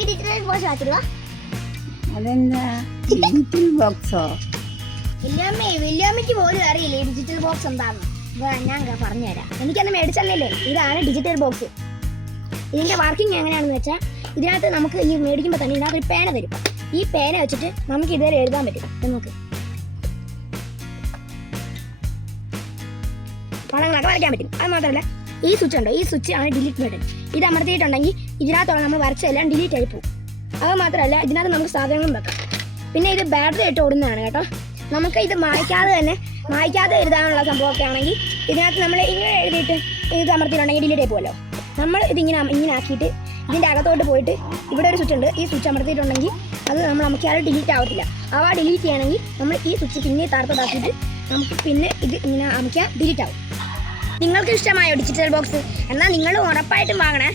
Digital box വാങ്ങിച്ചിടുക. അതെന്താ digital ബോക്സോ? വലിയമ്മയ്ക്ക് പോലും അറിയില്ലേ ഡിജിറ്റൽ ബോക്സ് എന്താണെന്ന്. ഞാൻ പറഞ്ഞുതരാം. എനിക്കന്ന് മേടിച്ചല്ലേ. ഇതാണ് ഡിജിറ്റൽ ബോക്സ്. ഇതിന്റെ വർക്കിംഗ് എങ്ങനെയാണെന്ന് വെച്ചാൽ ഇതിനകത്ത് നമുക്ക് ഈ മേടിക്കുമ്പോൾ തന്നെ ഇതിനകത്ത് ഒരു പേന തരും. ഈ പേന വെച്ചിട്ട് നമുക്ക് ഇതുവരെ എഴുതാൻ പറ്റും. നമുക്ക് പടങ്ങളൊക്കെ വരയ്ക്കാൻ പറ്റും. അത് മാത്രമല്ല ഈ സ്വിച്ച് ഉണ്ടോ, ഈ സ്വിച്ച് ആണ് ഡിലീറ്റ് ബട്ടൺ. ഇത് അമർത്തിയിട്ടുണ്ടെങ്കിൽ ഇതിനകത്തുള്ള നമ്മൾ വരച്ചെല്ലാം ഡിലീറ്റ് ആയി പോകും. അത് മാത്രമല്ല ഇതിനകത്ത് നമുക്ക് സാധനങ്ങളും വെക്കാം. പിന്നെ ഇത് ബാറ്ററി ആയിട്ട് ഓടുന്നതാണ് കേട്ടോ. നമുക്ക് ഇത് മായ്ക്കാതെ എഴുതാനുള്ള സംഭവമൊക്കെ ആണെങ്കിൽ ഇതിനകത്ത് നമ്മൾ ഇങ്ങനെ എഴുതിയിട്ട് ഇത് അമർത്തിയിട്ടുണ്ടെങ്കിൽ ഡിലീറ്റ് ആയി പോകുമല്ലോ. നമ്മൾ ഇതിങ്ങനെ ആക്കിയിട്ട് ഇതിൻ്റെ അകത്തോട്ട് പോയിട്ട് ഇവിടെ ഒരു സ്വിച്ച് ഉണ്ട്. ഈ സ്വിച്ച് അമർത്തിയിട്ടുണ്ടെങ്കിൽ അത് നമ്മൾ അമക്കിയാലും ഡിലീറ്റ് ആവത്തില്ല. ഡിലീറ്റ് ചെയ്യണമെങ്കിൽ നമ്മൾ ഈ സ്വിച്ച് പിന്നെ താർത്തതാക്കിയിട്ട് നമുക്ക് പിന്നെ ഇത് ഇങ്ങനെ അമക്കിയാൽ ഡിലീറ്റ് ആവും. നിങ്ങൾക്ക് ഇഷ്ടമായോ ഡിജിറ്റൽ ബോക്സ്? എന്നാൽ നിങ്ങൾ ഉറപ്പായിട്ടും വാങ്ങണേ.